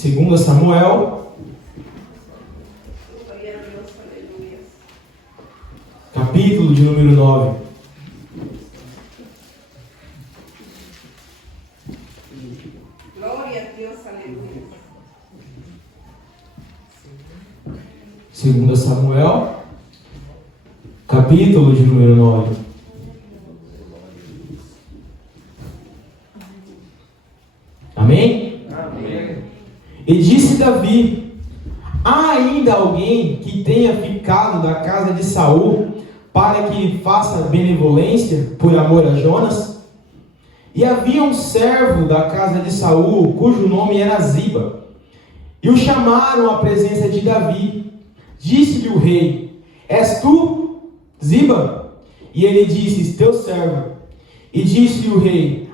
2 Samuel, capítulo de número 9. Glória a Deus, aleluia. 2 Samuel, capítulo de número 9. Amém? Amém. E disse Davi: há ainda alguém que tenha ficado da casa de Saul para que faça benevolência por amor a Jonas? E havia um servo da casa de Saul, cujo nome era Ziba, e o chamaram à presença de Davi. Disse-lhe o rei: és tu, Ziba? E ele disse: teu servo. E disse-lhe o rei: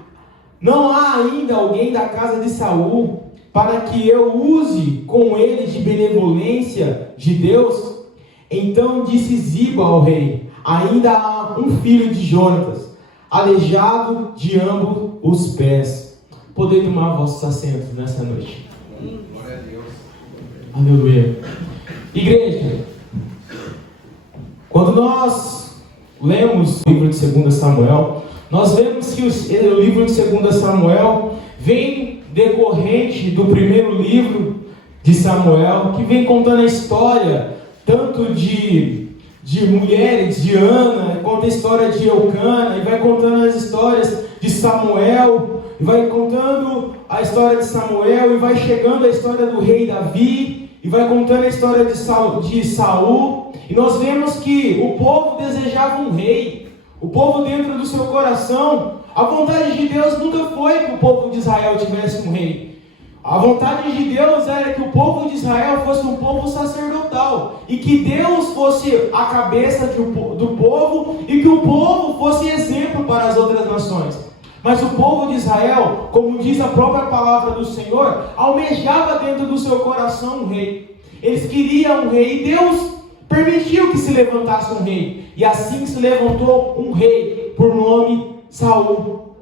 não há ainda alguém da casa de Saul para que eu use com ele de benevolência de Deus? Então disse Ziba ao rei: ainda há um filho de Jonatas, aleijado de ambos os pés. Poder tomar vossos assentos nessa noite. Glória a Deus. Aleluia. Igreja, quando nós lemos o livro de 2 Samuel, nós vemos que o livro de 2 Samuel vem decorrente do primeiro livro de Samuel, que vem contando a história tanto de mulheres, de Ana, conta a história de Eucana, e vai contando as histórias de Samuel, e vai contando a história de Samuel, e vai chegando a história do rei Davi, e vai contando a história de Saul, e nós vemos que o povo desejava um rei. O povo dentro do seu coração, a vontade de Deus nunca foi que o povo de Israel tivesse um rei. A vontade de Deus era que o povo de Israel fosse um povo sacerdotal, e que Deus fosse a cabeça do povo, e que o povo fosse exemplo para as outras nações. Mas o povo de Israel, como diz a própria palavra do Senhor, almejava dentro do seu coração um rei. Eles queriam um rei, e Deus permitiu que se levantasse um rei. E assim se levantou um rei, por nome Saul.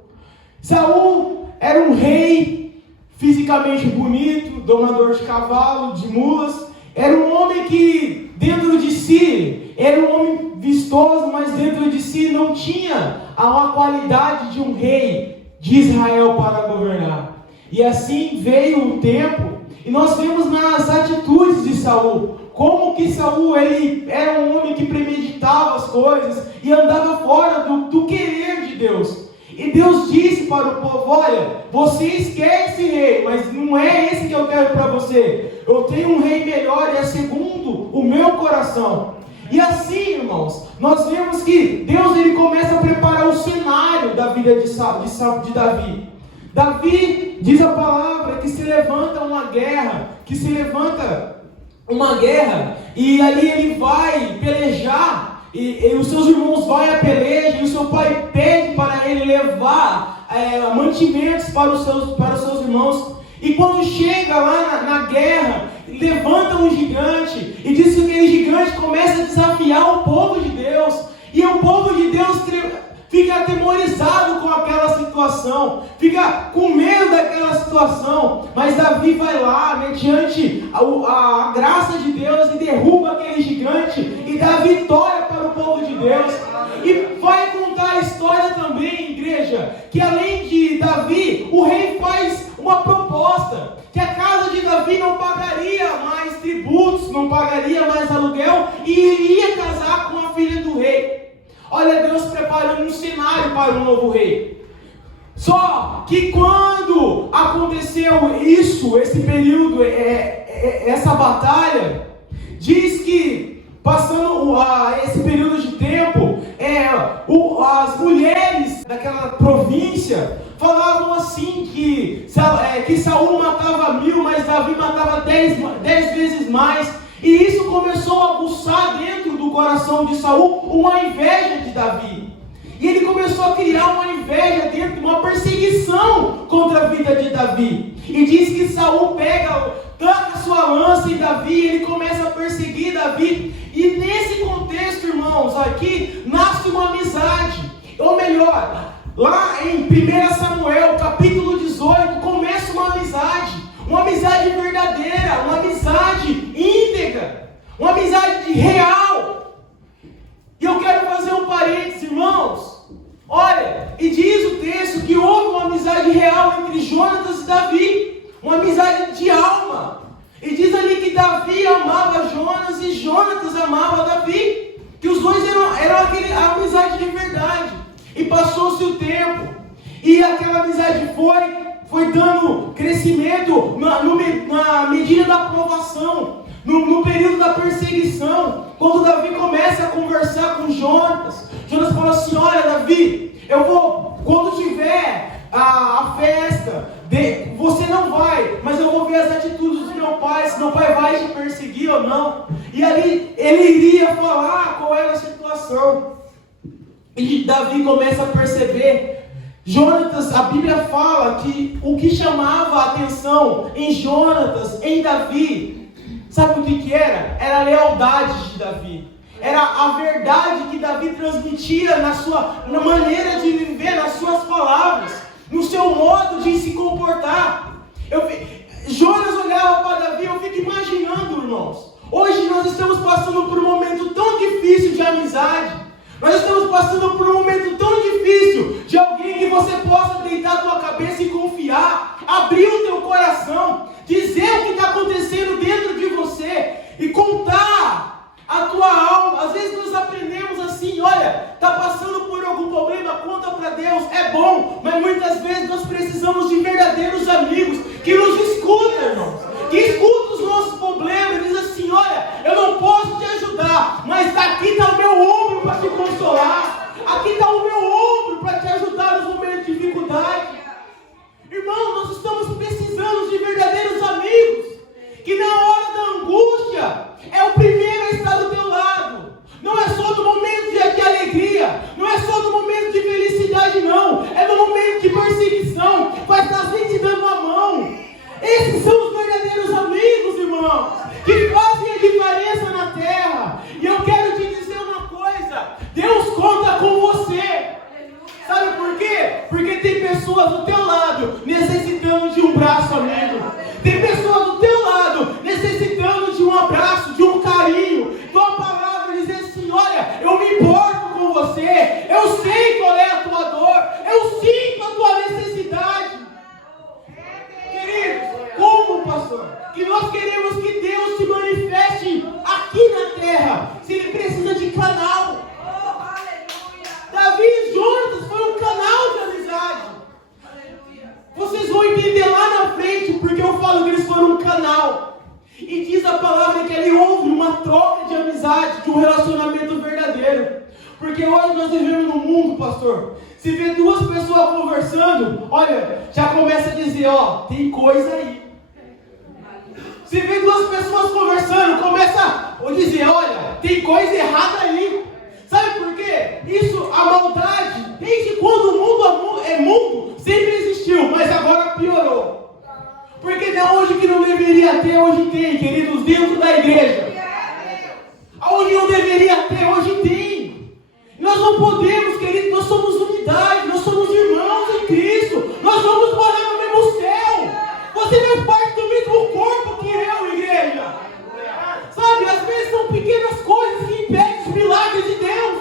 Saul era um rei fisicamente bonito, domador de cavalo, de mulas. Era um homem que dentro de si, era um homem vistoso, mas dentro de si não tinha a qualidade de um rei de Israel para governar. E assim veio o tempo, e nós vemos nas atitudes de Saul, como que Saul ele era um homem que premeditava as coisas e andava fora do querer de Deus. E Deus disse para o povo: olha, vocês querem esse rei, mas não é esse que eu quero para você. Eu tenho um rei melhor e é segundo o meu coração. E assim, irmãos, nós vemos que Deus ele começa a preparar o cenário da vida de Davi. Davi, diz a palavra, que se levanta uma guerra, e ali ele vai pelejar, e os seus irmãos vão à peleja, e o seu pai pede para ele levar mantimentos para os seus irmãos. E quando chega lá na guerra, levanta um gigante, e diz que aquele gigante começa a desafiar o povo de Deus, e o povo de Deus fica atemorizado com aquela situação, fica com medo daquela situação, mas Davi vai lá, mediante a graça de Deus, e derruba aquele gigante, e dá vitória para o povo de Deus. E vai contar a história também, igreja, que além de Davi, o rei faz uma proposta, que a casa de Davi não pagaria mais tributos, não pagaria mais aluguel, e iria casar com a filha do rei. Olha Deus preparando um cenário para um novo rei. Só que quando aconteceu isso, esse período, essa batalha, diz que passando esse período de tempo, as mulheres daquela província falavam assim que Saul matava 1000, mas Davi matava 10 vezes mais. E isso começou a aguçar dentro do coração de Saul uma inveja de Davi. E ele começou a criar uma inveja dentro, uma perseguição contra a vida de Davi. E diz que Saul taca sua lança em Davi, e ele começa a perseguir Davi. E nesse contexto, irmãos, aqui nasce uma amizade. Ou melhor, lá em 1 Samuel, capítulo 18, começa uma amizade. uma amizade verdadeira, uma amizade íntegra, uma amizade real. E eu quero fazer um parênteses, irmãos. Olha, e diz o texto que houve uma amizade real entre Jonatas e Davi, uma amizade de alma. E diz ali que Davi amava Jonas e Jonatas amava Davi, que os dois eram a amizade de verdade. E passou-se o tempo, e aquela amizade foi dando crescimento na medida da provação, no período da perseguição. Quando Davi começa a conversar com Jonas, Jonas fala assim: olha, Davi, eu vou, quando tiver a festa, você não vai, mas eu vou ver as atitudes do meu pai, se meu pai vai te perseguir ou não. E ali ele iria falar qual era a situação. E Davi começa a perceber. Jonatas, a Bíblia fala que o que chamava a atenção em Jonatas, em Davi, sabe o que era? Era a lealdade de Davi. Era a verdade que Davi transmitia na maneira de viver, nas suas palavras, no seu modo de se comportar. Jonas olhava para Davi, eu fico imaginando, irmãos. Hoje nós estamos passando por um momento tão difícil de amizade. Nós estamos passando por um momento tão difícil de alguém que você possa deitar a tua cabeça e confiar, abrir o teu coração, dizer o que está acontecendo dentro de você e contar a tua alma. Às vezes nós aprendemos assim: olha, está passando por algum problema, conta para Deus, é bom, mas muitas vezes nós precisamos de verdadeiros amigos que nos escutam, irmãos, que escutam os nossos problemas e dizem assim: olha, eu não posso te ajudar, mas aqui está o meu ombro para te consolar, aqui está o meu ombro para te ajudar nos momentos de dificuldade. Irmão, nós estamos precisando de verdadeiros amigos, que na hora da angústia é o primeiro a estar do teu lado. Não é só no momento de alegria, não é só no momento de felicidade, não, é no momento de perseguição, vai estar sempre te dando a mão. Esses são os verdadeiros amigos, irmãos, que fazem a diferença na terra. E eu quero te dizer uma coisa: Deus conta com você. Sabe por quê? Porque tem pessoas do teu lado necessitando de um braço amigo. Tem pessoas do teu lado necessitando de um abraço, de um carinho. Tua palavra diz assim: olha, eu me importo com você, eu sei qual é a tua dor, eu sinto a tua necessidade. Queridos, como, pastor, que nós queremos que Deus se manifeste aqui na terra, se Ele precisa de canal. Davi e Jonatas foi um canal de amizade. Vocês vão entender lá na frente porque eu falo que eles foram um canal. E diz a palavra que ali houve uma troca de amizade, de um relacionamento verdadeiro. Porque hoje nós vivemos num mundo, pastor, se vê duas pessoas conversando, olha, já começa a dizer: ó, tem coisa aí. Se vê duas pessoas conversando, começa a dizer: olha, tem coisa errada aí. Sabe por quê? Isso, a maldade, desde quando o mundo é mundo, sempre existiu, mas agora piorou. Porque de onde que não deveria ter, hoje tem, queridos, dentro da igreja. Aonde não deveria ter, hoje tem. Nós não podemos, queridos, nós somos unidade, nós somos irmãos em Cristo, nós vamos morar no mesmo céu. Você faz parte do mesmo corpo que eu, igreja. Sabe, às vezes são pequenas coisas que impedem os milagres de Deus.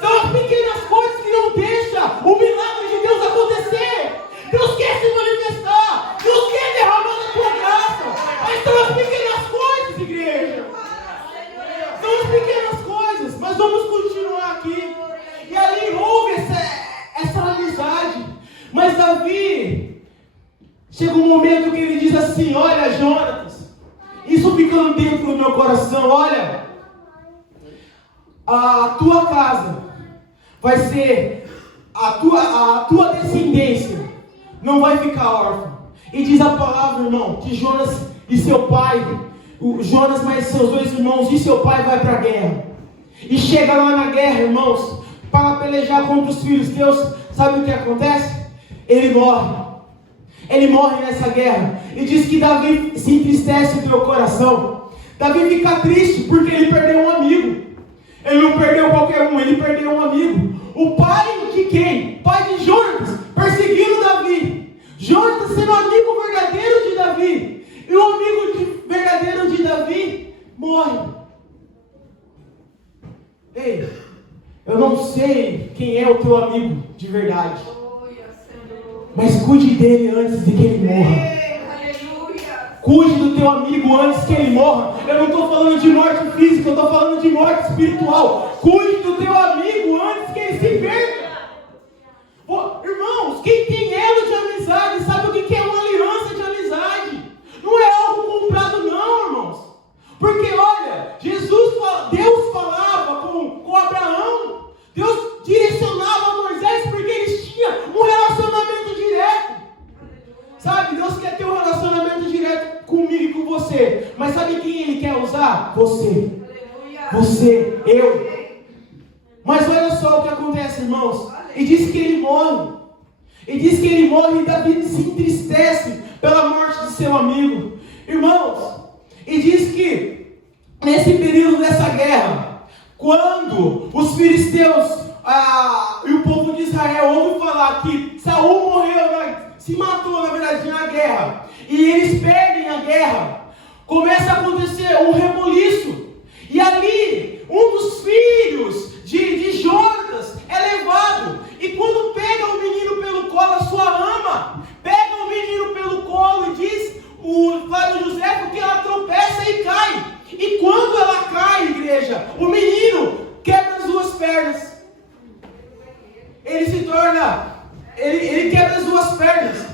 São as pequenas coisas que não deixam o milagre de Deus acontecer. Deus quer se manifestar, Deus quer derramar a tua graça, mas são as pequenas coisas, igreja. São as pequenas coisas, mas vamos continuar aqui. E ali houve essa amizade. Mas Davi, chega um momento que ele diz assim: olha, Jonatas, isso ficando dentro do meu coração, olha, a tua casa vai ser, a tua descendência não vai ficar órfã. E diz a palavra, irmão, que Jonas e seu pai, Jonas mais seus dois irmãos e seu pai vai para a guerra. E chega lá na guerra, irmãos, para pelejar contra os filhos de Deus. Sabe o que acontece? Ele morre. Ele morre nessa guerra. E diz que Davi se entristece no teu coração. Davi fica triste porque ele perdeu um amigo. Ele não perdeu qualquer um, ele perdeu um amigo. O pai de quem? Pai de Jonatas, perseguindo Davi. Jonatas sendo amigo verdadeiro de Davi. E o amigo verdadeiro de Davi morre. Ei, eu não sei quem é o teu amigo de verdade, mas cuide dele antes de que ele morra. Cuide do teu amigo antes que ele morra. Eu não estou falando de morte física, eu estou falando de morte espiritual. Cuide do teu amigo antes que ele se perca. Irmãos, quem tem elo de amizade sabe o que é uma aliança de amizade. Não é algo comprado não, irmãos. Porque olha, Deus falava com Abraão. Deus direcionava Moisés porque eles tinham um relacionamento direto. Sabe, Deus quer ter um relacionamento direto comigo e com você. Mas sabe quem Ele quer usar? Você. Você, eu. Mas olha só o que acontece, irmãos. E diz que ele morre. E diz que ele morre e Davi se entristece pela morte de seu amigo. Irmãos, e diz que nesse período dessa guerra, quando os filisteus e o povo de Israel ouvem falar que Saul morreu, se matou na verdade na guerra, e eles perdem a guerra, começa a acontecer um reboliço. E ali, um dos filhos de Jonatas é levado. E quando pega o menino pelo colo, a sua ama pega o menino pelo colo e diz, fala o José, porque ela tropeça e cai. E quando ela cai, igreja, o menino quebra as duas pernas. Ele se torna, ele quebra as duas pernas,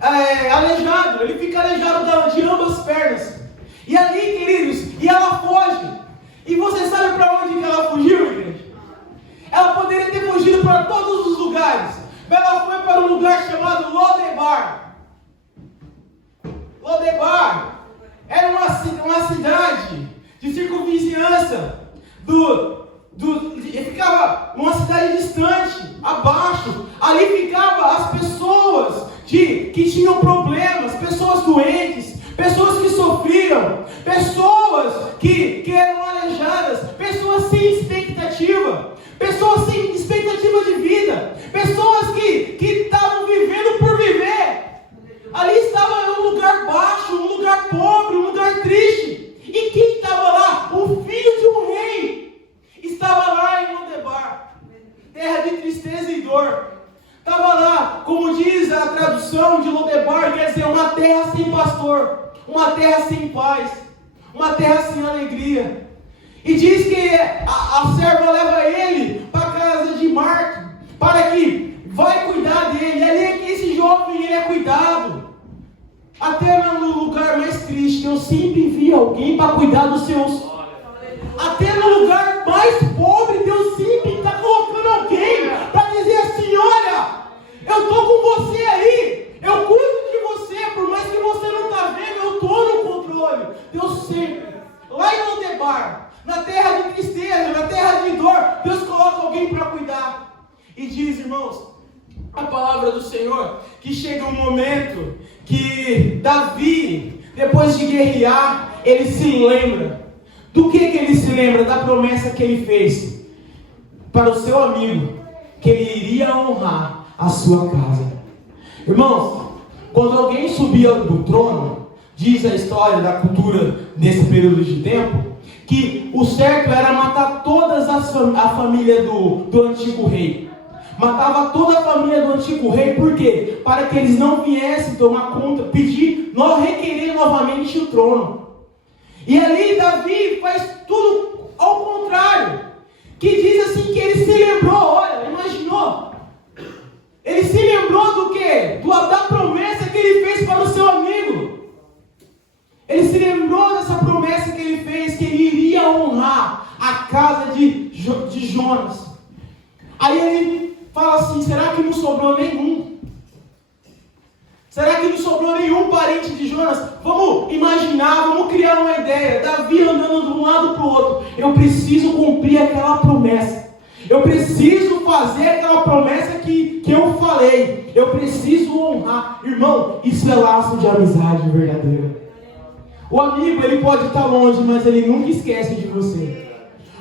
aleijado. Ele fica aleijado de ambas pernas. E ali, queridos, e ela foge. E você sabe para onde que ela fugiu, igreja? Ela poderia ter fugido para todos os lugares. Mas ela foi para um lugar chamado Lodebar. Lodebar era uma cidade de circunvizinhança. Ficava uma cidade distante, abaixo. Ali ficavam as pessoas que tinham problemas, pessoas doentes, pessoas que sofriam, pessoas que eram aleijadas, pessoas sem expectativa, pessoas sem expectativa de vida, pessoas que estavam vivendo por viver. Ali estava um lugar baixo, um lugar pobre, um lugar triste. E quem estava lá? O filho de um rei estava lá em Lodebar, terra de tristeza e dor. Estava lá, como diz a tradução de Lodebar, quer dizer, uma terra sem pastor, uma terra sem paz, uma terra sem alegria. E diz que a serva leva ele para a casa de Marta, para que vai cuidar dele. E ali é que esse jovem ele é cuidado. Até no lugar mais triste, eu sempre vi alguém para cuidar dos seus. Até no lugar mais pobre, Deus sempre está colocando alguém para dizer assim, olha, eu estou com você aí, eu cuido de você, por mais que você não está vendo, eu estou no controle. Deus sempre, lá em Lodebar, na terra de tristeza, na terra de dor, Deus coloca alguém para cuidar. E diz, irmãos, a palavra do Senhor, que chega um momento que Davi, depois de guerrear, ele se lembra. Do que ele se lembra? Da promessa que ele fez para o seu amigo, que ele iria honrar a sua casa. Irmãos, quando alguém subia do trono, diz a história da cultura nesse período de tempo, que o certo era matar toda a família do antigo rei. Matava toda a família do antigo rei, por quê? Para que eles não viessem tomar conta, requerer novamente o trono. E ali Davi faz tudo ao contrário, que diz assim que ele se lembrou, olha, imaginou? Ele se lembrou do quê? Da promessa que ele fez para o seu amigo. Ele se lembrou dessa promessa que ele fez, que ele iria honrar a casa de Jonas. Aí ele fala assim, será que não sobrou nenhum? Será que não sobrou nenhum parente de Jonas? Vamos imaginar, vamos criar uma ideia. Davi andando de um lado para o outro. Eu preciso cumprir aquela promessa. Eu preciso fazer aquela promessa que eu falei. Eu preciso honrar. Irmão, isso é laço de amizade verdadeira. O amigo, ele pode estar longe, mas ele nunca esquece de você.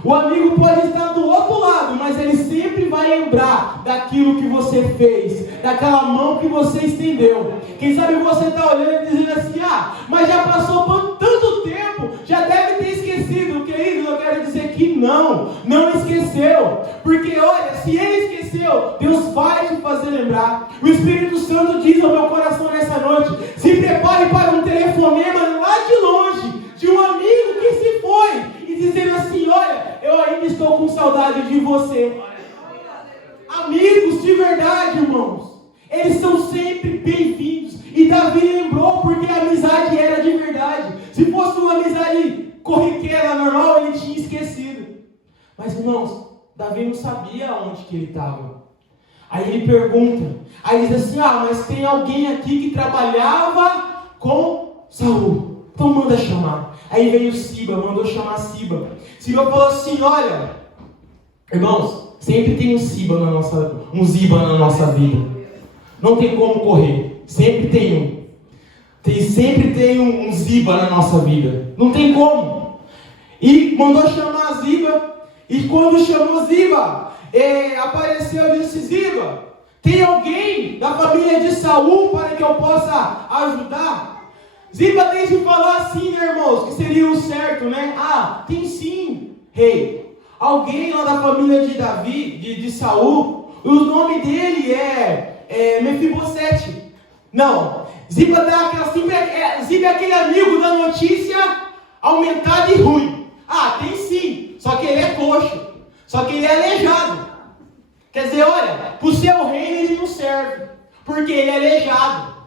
O amigo pode estar do outro lado, mas ele sempre vai lembrar daquilo que você fez, daquela mão que você estendeu. Quem sabe você está olhando e dizendo assim, mas já passou por tanto tempo, já deve ter esquecido. Querido, eu quero dizer que não esqueceu. Porque olha, se ele esqueceu, Deus vai te fazer lembrar. O Espírito Santo diz ao meu coração nessa noite, se prepare para um telefonema lá de longe, de um amigo que se foi, e dizendo assim, olha, eu ainda estou com saudade de você. Amigos de verdade, irmãos, eles são sempre bem-vindos. E Davi lembrou porque a amizade era de verdade. Se fosse uma amizade corriqueira, normal, ele tinha esquecido. Mas, irmãos, Davi não sabia onde que ele estava. Aí ele pergunta, aí diz assim, mas tem alguém aqui que trabalhava com Saul. Então manda chamar. Aí veio Siba, mandou chamar Siba. Siba falou assim, olha, irmãos, sempre tem um Ziba na nossa vida. Não tem como correr. Sempre tem um. Sempre tem um Ziba na nossa vida. Não tem como. E mandou chamar Ziba. E quando chamou Ziba, apareceu e disse, Ziba, tem alguém da família de Saul para que eu possa ajudar? Ziba tem que falar assim, né, irmãos, que seria o certo, né? Tem sim, rei. Alguém lá da família de Davi, de Saul, o nome dele é Mefibosete. Não, Ziba Ziba é aquele amigo da notícia aumentada e ruim. Tem sim, só que ele é coxo, só que ele é aleijado. Quer dizer, olha, para o seu reino ele não serve, porque ele é aleijado.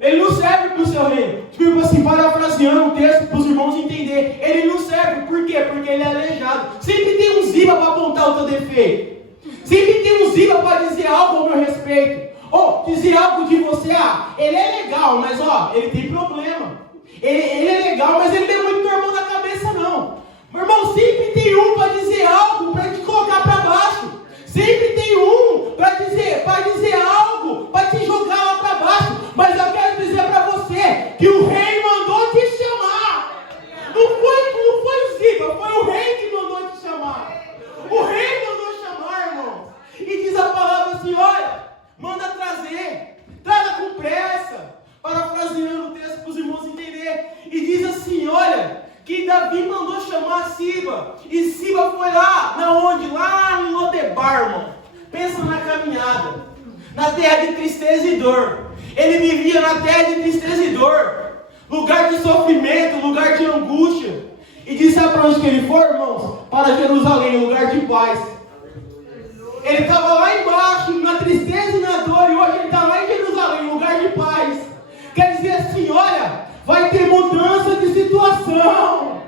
Ele não serve para o seu reino. Tipo assim, parafraseando um texto para os irmãos entenderem. Ele não serve, por quê? Porque ele é aleijado. Sempre tem um Ziba para apontar o teu defeito. Sempre tem um Ziba para dizer algo ao meu respeito. Ou dizer algo de você, ele é legal, mas ele tem problema. Ele é legal, mas ele não é muito normal na cabeça não. Meu irmão, sempre tem um para dizer algo, para te colocar para baixo. Sempre tem um para dizer algo, para te jogar lá para baixo. Mas eu quero dizer para você que o rei mandou te chamar. Não foi o Ziba, foi o rei que mandou te chamar. O rei mandou chamar, irmão. E diz a palavra assim, olha, manda trazer, traga com pressa. Parafraseando o texto para os irmãos entenderem. E diz assim, olha, que Davi mandou chamar Siba. E Siba foi lá, onde? Lá em Lodebar, irmão. Pensa na caminhada. Na terra de tristeza e dor. Ele vivia na terra de tristeza e dor. Lugar de sofrimento, lugar de angústia. E diz, sabe para onde que ele foi, irmãos? Para Jerusalém, lugar de paz. Ele estava lá embaixo, na tristeza e na dor. E hoje ele está lá em Jerusalém, lugar de paz. Quer dizer assim, olha, vai ter mudança de situação.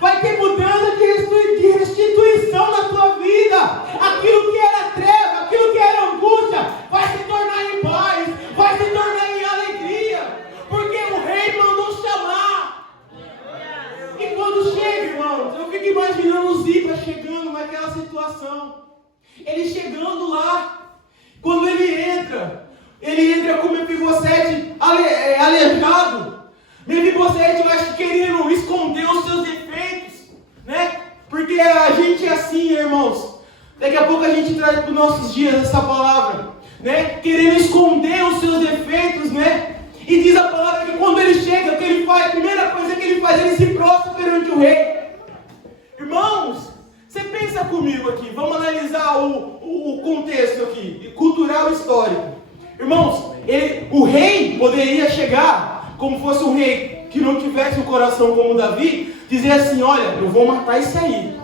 Vai ter mudança de restituição na tua vida. Aquilo que era treva, aquilo que era angústia, vai se tornar em paz, vai se tornar em alegria. Porque o rei mandou chamar. E quando chega, irmãos, eu fico imaginando o Ziba chegando naquela situação. Ele chegando lá. Quando ele entra com Mefibosete aleijado. Mefibosete, eu acho que querendo esconder os seus defeitos, né? Porque a gente é assim, irmãos. Daqui a pouco a gente traz para os nossos dias essa palavra, né? Querendo esconder os seus defeitos, né? E diz a palavra que quando ele chega, o que ele faz? A primeira coisa que ele faz, ele se prostra perante o rei. Irmãos, você pensa comigo aqui, vamos analisar o contexto aqui, cultural e histórico. Irmãos, o rei poderia chegar, como fosse um rei que não tivesse um coração como Davi, dizer assim, olha, eu vou matar esse aí.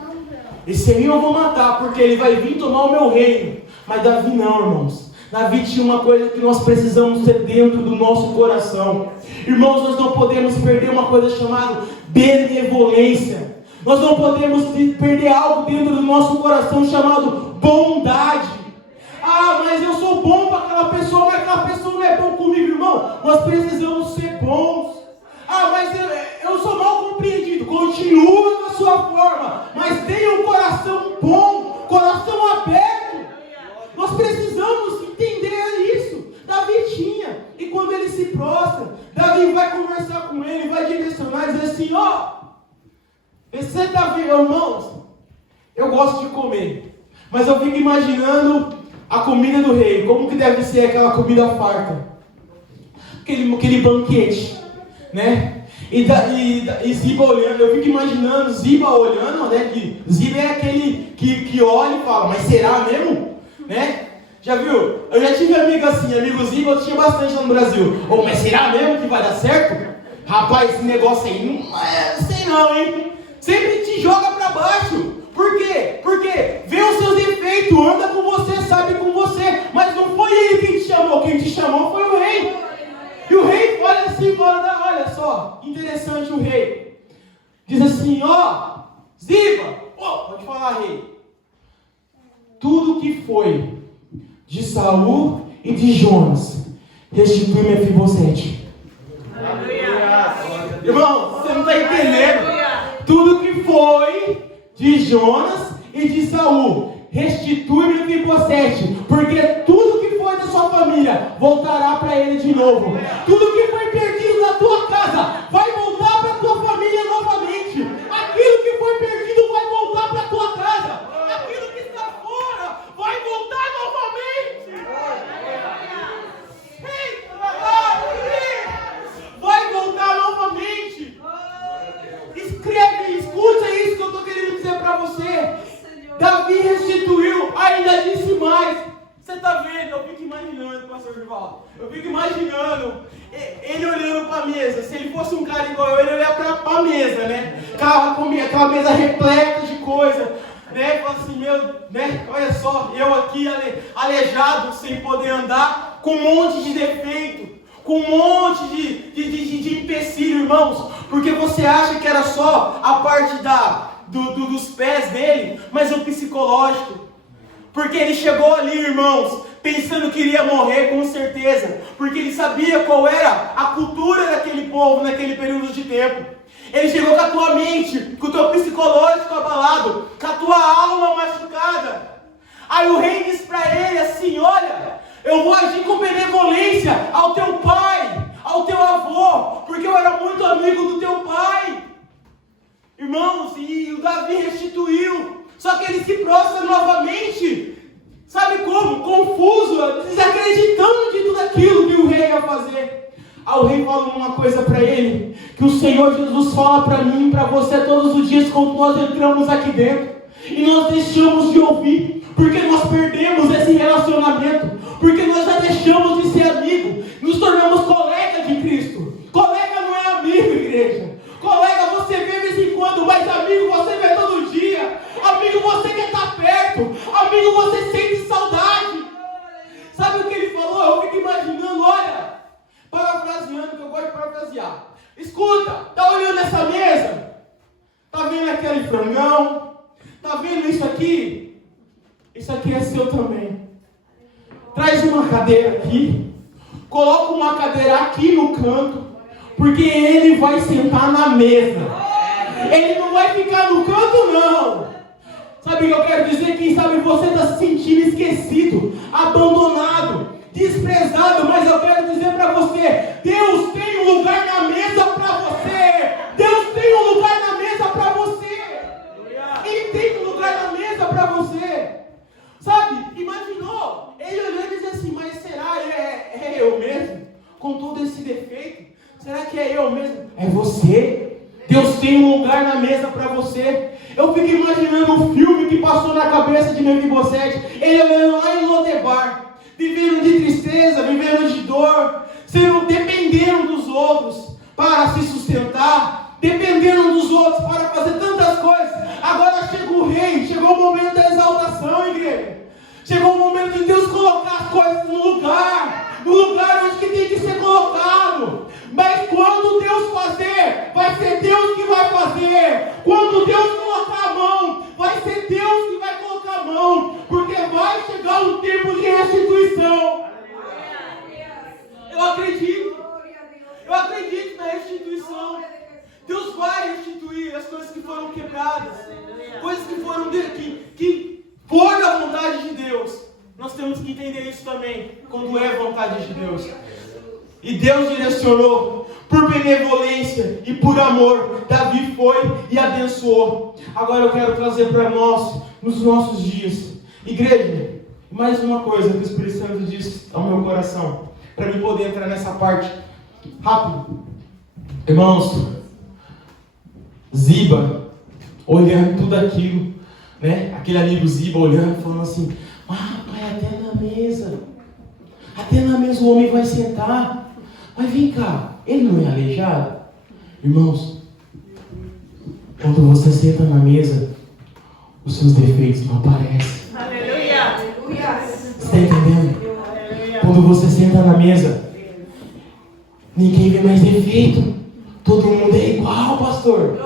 Esse aí eu vou matar, porque ele vai vir tomar o meu reino. Mas Davi não, irmãos. Davi tinha uma coisa que nós precisamos ter dentro do nosso coração. Irmãos, nós não podemos perder uma coisa chamada benevolência. Nós não podemos perder algo dentro do nosso coração chamado bondade. Mas eu sou bom para aquela pessoa, mas aquela pessoa não é bom comigo, irmão. Nós precisamos ser bons. Mas eu sou mal compreendido. Continua na sua forma, mas tenha um coração bom, coração aberto. Nós precisamos entender isso. Davi tinha. E quando ele se prostra, Davi vai conversar com ele, vai direcionar e dizer assim, você Davi, irmãos, Eu gosto de comer, mas eu fico imaginando a comida do rei, como que deve ser aquela comida farta, aquele banquete, né? E Ziba olhando, eu fico imaginando Ziba olhando, né? Que Ziba é aquele que olha e fala, mas será mesmo? Né? Já viu? Eu já tive amigo assim, amigo Ziba, eu tinha bastante lá no Brasil. Oh, mas será mesmo que vai dar certo? Rapaz, esse negócio aí não sei não, hein? Sempre te joga pra baixo. Por quê? Porque vê os seus defeitos, anda com você, sabe com você. Mas não foi ele quem te chamou foi o rei. E o rei olha assim, olha só, interessante o rei. Diz assim, ó, Ziba, pode falar, rei. Tudo que foi de Saul e de Jonas, restitui Mefibosete. Irmão, você não está entendendo. Tudo que foi de Jonas e de Saul, restitui Mefibosete, porque tudo que foi da sua família voltará para ele de novo. Tudo que foi perdido da tua casa vai voltar para a tua família novamente. Aquilo que foi perdido vai voltar para a tua casa. Aquilo que está fora vai voltar novamente. Vai voltar novamente. Escreve, escuta isso que eu estou querendo dizer para você. Davi restituiu, ainda disse mais. Você está vendo? Eu fico imaginando, pastor Givaldo. Eu fico imaginando ele olhando para a mesa. Se ele fosse um cara igual eu, ele olhar para a mesa, né? Aquela mesa repleta de coisa. Né? Fala assim, né? Olha só, eu aqui aleijado, sem poder andar, com um monte de defeito, com um monte de empecilho, irmãos. Porque você acha que era só a parte dos pés dele, mas o psicológico. Porque ele chegou ali, irmãos, pensando que iria morrer, com certeza. Porque ele sabia qual era a cultura daquele povo naquele período de tempo. Ele chegou com a tua mente, com o teu psicológico abalado, com a tua alma machucada. Aí o rei diz para ele assim, olha, eu vou agir com benevolência ao teu pai, ao teu avô, porque eu era muito amigo do teu pai. Irmãos, e o Davi restituiu, só que ele se prostra novamente, sabe como? Confuso, desacreditando de tudo aquilo que o rei ia fazer. Aí o rei fala uma coisa para ele, que o Senhor Jesus fala para mim e para você todos os dias quando nós entramos aqui dentro, e nós deixamos de ouvir, porque nós perdemos esse relacionamento, porque nós já deixamos de ser amigo, nos tornamos colega de Cristo. Colega não é amigo, igreja. Colega você vê de vez em quando, mas amigo você vê todo dia. Amigo você quer estar perto. Amigo você sente saudade. Sabe o que ele falou? Eu fico imaginando, olha, parafraseando, que eu gosto de parafrasear. Escuta, tá olhando essa mesa? Tá vendo aquele frangão? Tá vendo isso aqui? Isso aqui é seu também. Traz uma cadeira aqui. Coloca uma cadeira aqui no canto. Porque ele vai sentar na mesa. Ele não vai ficar no canto, não. Sabe o que eu quero dizer? Quem sabe você está se sentindo esquecido, abandonado, desprezado. Mas eu quero dizer para você, Deus tem um lugar na mesa para você. Deus tem um lugar na mesa para você. Ele tem um lugar na mesa para você. Sabe, imaginou? Ele olhando e dizendo assim, mas será é eu mesmo? Com todo esse defeito? Será que é eu mesmo? É você. Deus tem um lugar na mesa para você. Eu fico imaginando um filme que passou na cabeça de Mefibosete. Ele olhando lá em Lodebar, vivendo de tristeza, vivendo de dor, dependendo dos outros para se sustentar, dependendo dos outros para fazer tantas coisas. Agora chega o rei, chegou o momento da exaltação, igreja. Chegou o momento de Deus colocar as coisas no lugar onde que tem que ser colocado. Mas quando Deus fazer, vai ser Deus que vai fazer. Quando Deus colocar a mão, vai ser Deus que vai colocar a mão. Porque vai chegar um tempo de restituição. Eu acredito na restituição. Deus vai restituir as coisas que foram quebradas. Coisas que foram que for da vontade de Deus. Nós temos que entender isso também, quando é vontade de Deus. E Deus direcionou, por benevolência e por amor, Davi foi e abençoou. Agora eu quero trazer para nós, nos nossos dias. Igreja, mais uma coisa que o Espírito Santo disse ao meu coração, para mim poder entrar nessa parte rápido. Irmãos, Ziba, olhando tudo aquilo, né? Aquele amigo Ziba olhando, falando assim: ah, pai, até na mesa o homem vai sentar. Mas vem cá, ele não é aleijado? Irmãos, quando você senta na mesa, os seus defeitos não aparecem. Aleluia! Você está entendendo? Quando você senta na mesa, ninguém vê mais defeito. Todo mundo é igual, pastor.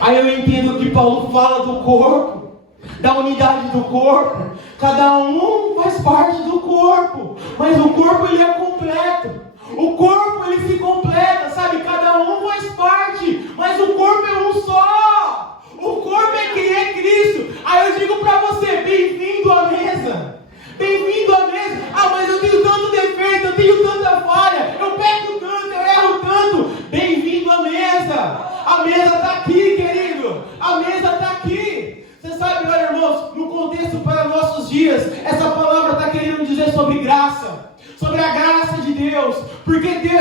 Aí eu entendo que Paulo fala do corpo, da unidade do corpo. Cada um faz parte do corpo, mas o corpo ele é completo. O corpo ele se completa, sabe? Cada um faz parte, mas o corpo é um só. O corpo é quem é Cristo. Aí eu digo para você: bem-vindo à mesa. Bem-vindo à mesa. Ah, mas eu tenho tanto defeito, eu tenho tanta falha, eu peco tanto, eu erro tanto. Bem-vindo à mesa. A mesa está aqui, querido. A mesa está aqui. Você sabe, olha, irmãos, no contexto para nossos dias, essa palavra está querendo dizer sobre graça, sobre a graça de Deus, porque Deus,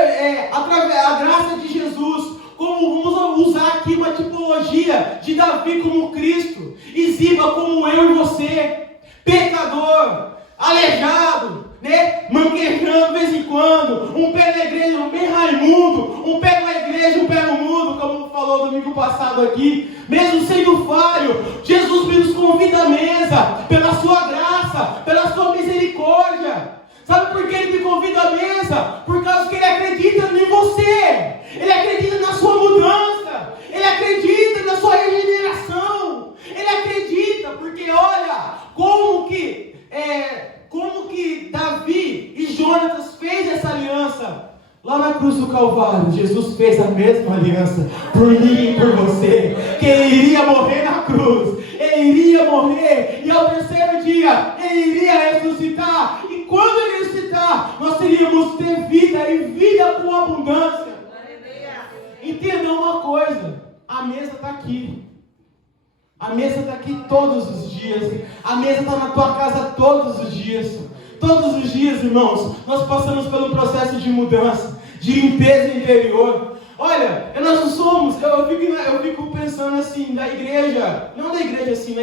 através da graça de Jesus, como vamos usar aqui uma tipologia de Davi como Cristo, e Ziba como eu e você, pecador, aleijado, né? Manquejando de vez em quando, um pé na igreja, um bem Raimundo, um pé na igreja, um pé no mundo, como falou domingo passado aqui, mesmo sendo falho, Jesus nos convida à mesa, pela sua graça, pela sua misericórdia. Sabe por que ele me convida à mesa? Por causa que ele acredita em você, ele acredita na sua mudança, ele acredita na sua regeneração, ele acredita, porque olha, como que Davi e Jonatas fez essa aliança lá na cruz do Calvário. Jesus fez a mesma aliança por mim e por você, que ele iria morrer na cruz, ele iria morrer e ao terceiro dia ele iria ressuscitar, e quando ele ressuscitar nós teríamos ter vida e vida com abundância. Entenda uma coisa, a mesa está aqui. A mesa está aqui todos os dias. A mesa está na tua casa todos os dias. Todos os dias, irmãos, nós passamos pelo processo de mudança, de limpeza interior. Olha, nós não somos, eu fico pensando assim, da igreja, não da igreja assim, da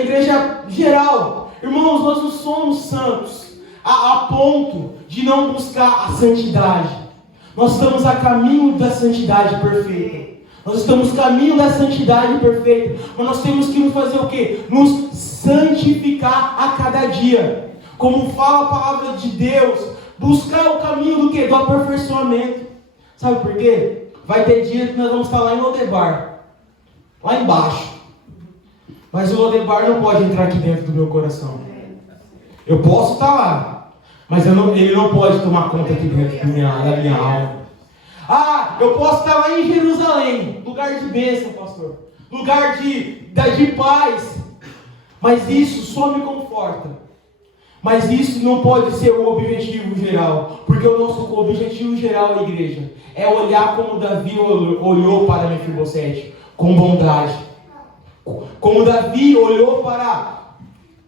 igreja geral. Irmãos, nós não somos santos a ponto de não buscar a santidade. Nós estamos a caminho da santidade perfeita. Nós estamos caminho da santidade perfeita, mas nós temos que nos fazer o quê? Nos santificar a cada dia. Como fala a palavra de Deus, buscar o caminho do quê? Do aperfeiçoamento. Sabe por quê? Vai ter dia que nós vamos estar lá em Lodebar, lá embaixo. Mas o Lodebar não pode entrar aqui dentro do meu coração. Eu posso estar lá, mas ele não pode tomar conta aqui dentro da minha alma. Ah, eu posso estar lá em Jerusalém, lugar de bênção, pastor, lugar de paz, mas isso só me conforta. Mas isso não pode ser o objetivo geral, porque o nosso objetivo geral, igreja, é olhar como Davi olhou para Mefibosete, com bondade, como Davi olhou para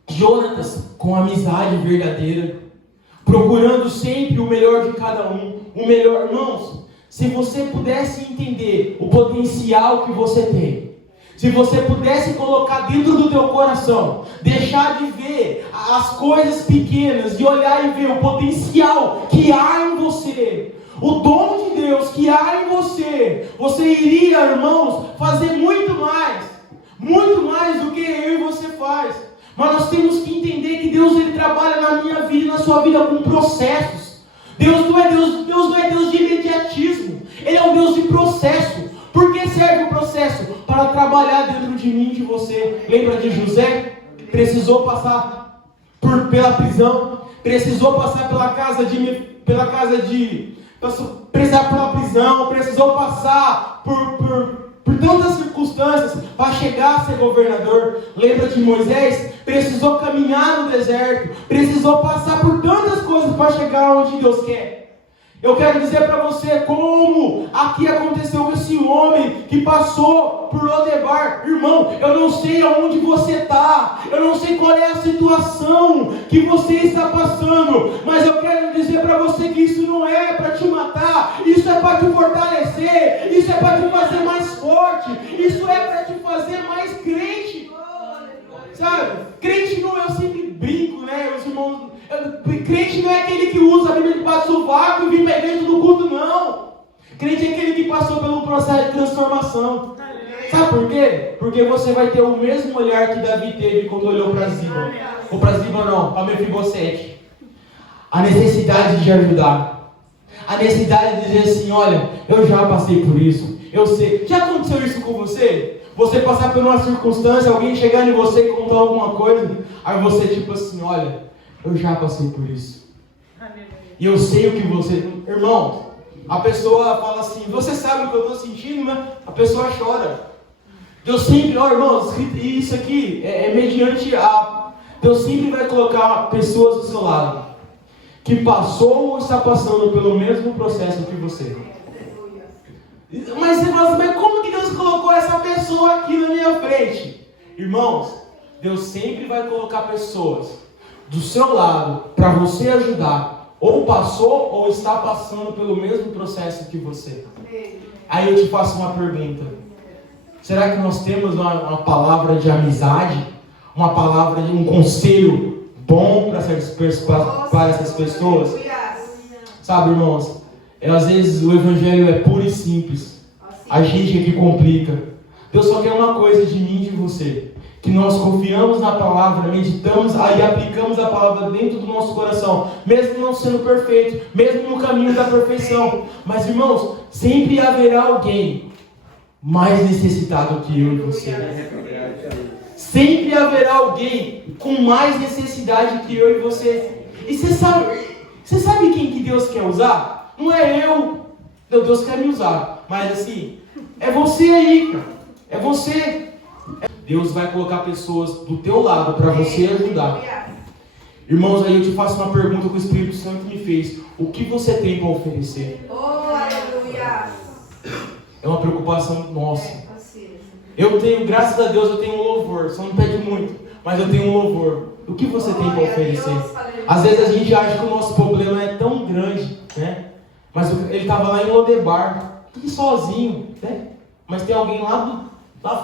Jonatas, com amizade verdadeira, procurando sempre o melhor de cada um, o melhor. Irmãos, se você pudesse entender o potencial que você tem, se você pudesse colocar dentro do teu coração, deixar de ver as coisas pequenas e olhar e ver o potencial que há em você, o dom de Deus que há em você, você iria, irmãos, fazer muito mais do que eu e você faz. Mas nós temos que entender que Deus ele trabalha na minha vida e na sua vida com processos. Deus não é Deus de imediatismo. Ele é um Deus de processo. Por que serve o processo? Para trabalhar dentro de mim e de você. Lembra de José? Precisou passar pela prisão. Precisou passar pela prisão. Precisou passar por tantas circunstâncias para chegar a ser governador. Lembra de Moisés? Precisou caminhar no deserto. Precisou passar por tantas coisas para chegar onde Deus quer. Eu quero dizer para você como aqui aconteceu com esse homem que passou por Lodebar. Irmão, eu não sei aonde você está, eu não sei qual é a situação que você está passando, mas eu quero dizer para você que isso não é para te matar, isso é para te fortalecer, isso é para te fazer mais forte, isso é para te fazer mais crente. Sabe? Crente não, eu sempre brinco, né? Os irmãos. Crente não é aquele que usa a Bíblia debaixo do sovaco e vem para dentro do culto, não. Crente é aquele que passou pelo processo de transformação. Sabe por quê? Porque você vai ter o mesmo olhar que Davi teve quando olhou para Ziba. Ou para Ziba não, para Mefibosete. A necessidade de ajudar. A necessidade de dizer assim, olha, eu já passei por isso. Eu sei. Já aconteceu isso com você? Você passar por uma circunstância, alguém chegar em você e contar alguma coisa, aí você tipo assim, olha, eu já passei por isso. E eu sei o que você... Irmão, a pessoa fala assim, você sabe o que eu estou sentindo, né? A pessoa chora. Deus sempre, irmãos, isso aqui é mediante a... Deus sempre vai colocar pessoas do seu lado, que passou ou está passando pelo mesmo processo que você. Mas você fala assim, mas como que Deus colocou essa pessoa aqui na minha frente? Irmãos, Deus sempre vai colocar pessoas do seu lado para você ajudar, ou passou ou está passando pelo mesmo processo que você. Aí eu te faço uma pergunta: será que nós temos uma palavra de amizade, uma palavra de um conselho bom para essas pessoas? Sabe, irmãos, às vezes o evangelho é puro e simples, a gente é que complica. Deus só quer uma coisa de mim e de você: que nós confiamos na palavra, meditamos e aplicamos a palavra dentro do nosso coração, mesmo não sendo perfeito, mesmo no caminho da perfeição. Mas, irmãos, sempre haverá alguém mais necessitado que eu e você. Sempre haverá alguém com mais necessidade que eu e você. E você sabe quem que Deus quer usar? Não é eu. Não, Deus quer me usar. Mas assim, é você aí, cara. É você. Deus vai colocar pessoas do teu lado para você ajudar. Irmãos, aí eu te faço uma pergunta que o Espírito Santo me fez: o que você tem para oferecer? É uma preocupação nossa. Eu tenho, graças a Deus, eu tenho um louvor. Só não pede muito, mas eu tenho um louvor. O que você tem para oferecer? Às vezes a gente acha que o nosso problema é tão grande, né? Mas ele estava lá em Lodebar, tudo sozinho, né? Mas tem alguém lá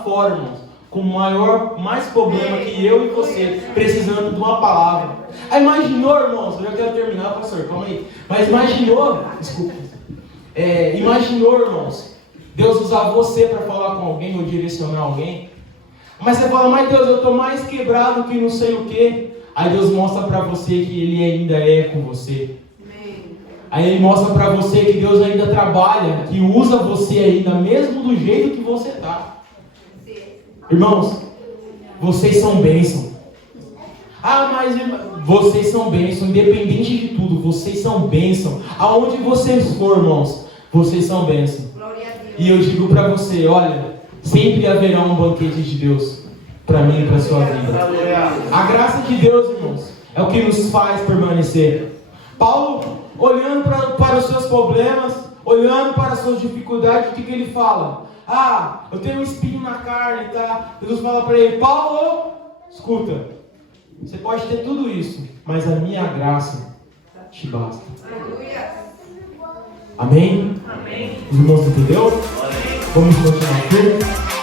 fora, irmãos, com mais problema que eu e você, precisando de uma palavra. Aí imaginou, irmãos, eu já quero terminar, pastor, calma aí. Mas imaginou, irmãos, Deus usar você para falar com alguém ou direcionar alguém. Mas você fala, mas Deus, eu estou mais quebrado que não sei o que. Aí Deus mostra para você que Ele ainda é com você. Aí Ele mostra para você que Deus ainda trabalha, que usa você ainda, mesmo do jeito que você está. Irmãos, vocês são bênção. Mas vocês são bênção, independente de tudo, vocês são bênção. Aonde vocês for, irmãos, vocês são bênção. E eu digo para você, olha, sempre haverá um banquete de Deus para mim e para a sua vida. A graça de Deus, irmãos, é o que nos faz permanecer. Paulo, olhando para os seus problemas, olhando para as suas dificuldades, o que ele fala? Eu tenho um espinho na carne, tá? Jesus fala para ele, Paulo, escuta, você pode ter tudo isso, mas a minha graça te basta. Amém? Amém. Os irmãos entenderam? Vamos continuar aqui.